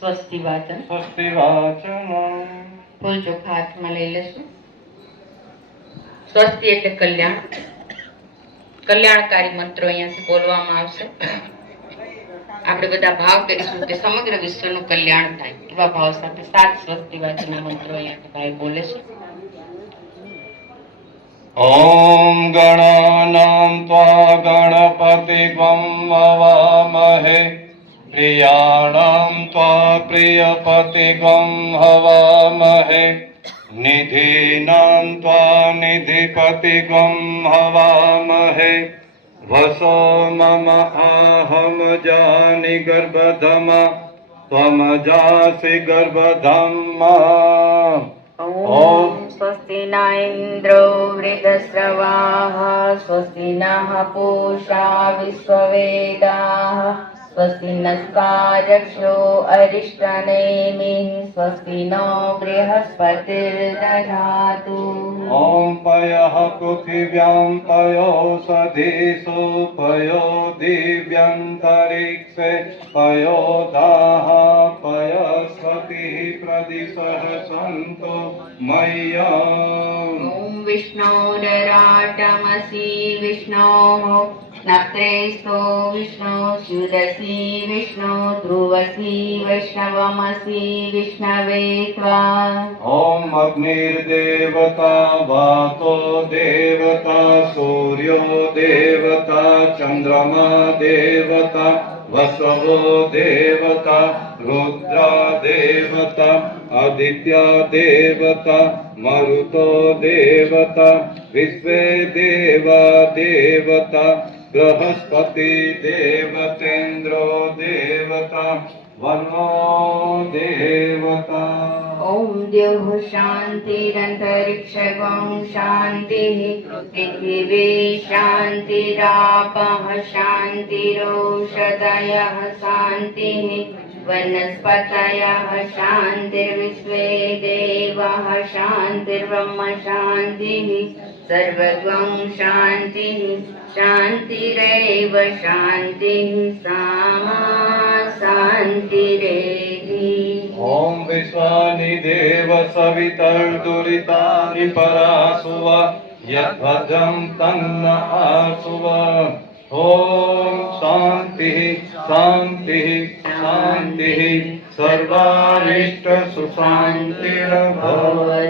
સ્વસ્તિ વાચન સ્વસ્તિ વાચન ફૂલ ચોખા હાથમાં લઈ લેશું સ્વસ્તિ એટલે કલ્યાણ કલ્યાણકારી મંત્રો અહીંયાથી બોલવામાં આવશે આપણે બધા ભાવ કરીશું કે સમગ્ર વિશ્વનું કલ્યાણ થાય એવા ભાવ સાથે સાત સ્વસ્તિ વાચના મંત્રો અહીંયાથી ભાઈ બોલે છે ઓમ ગણાનામ ત્વા ગણપતિ ગમ प्रियाणां त्वा प्रियपतिगं हवामहे। निधीनां त्वा निधिपतिगं हवामहे। वसो मम आहम जानि गर्भधमा त्वमजासि गर्भधम्मा। ॐ स्वस्ति न इन्द्रो वृद्धस्रवाः स्वस्ति नः पूषा विश्ववेदाः। स्वस्ति नस्कारक्षो अरिष्टनेमिः स्वस्ति नो बृहस्पतिर्दधातु। ॐ पयः पृथिव्यां पयोषधीषु पयो दिव्यन्तरिक्षे पयोदाः पयस्वतिः प्रदिशः सन्तो मय्यम् ॐ विष्णोदराटमसि विष्णोः नक्त्रेस्थो विष्णु शुरसि विष्णु ध्रुवसि वैष्णवमसि विष्णवे त्वा। ॐ अग्निर्देवता वातो देवता सूर्यो देवता चन्द्रमा देवता वसवो देवता रुद्रा देवता आदित्या देवता मरुतो देवता विश्वे देवा देवता बृहस्पति देवतेन्द्रो देवता, वनो देवता। ॐ द्यौः शान्तिरन्तरिक्षगं शान्तिः पृथिवी शान्तिरापः शान्तिरोषधयः शान्तिः, वनस्पतयः, शान्तिर्विश्वे देवः, शान्तिर्ब्रह्म, शान्तिः। सर्वगं शान्तिः शान्तिरेव शान्तिः सामा शान्तिरेधि ॐ विश्वानि देव सवितर्दुरितानि परासुव यद्भद्रं तन्न आसुव ॐ शान्तिः शान्तिः शान्तिः। सर्वारिष्टसुशान्तिर्भवतु।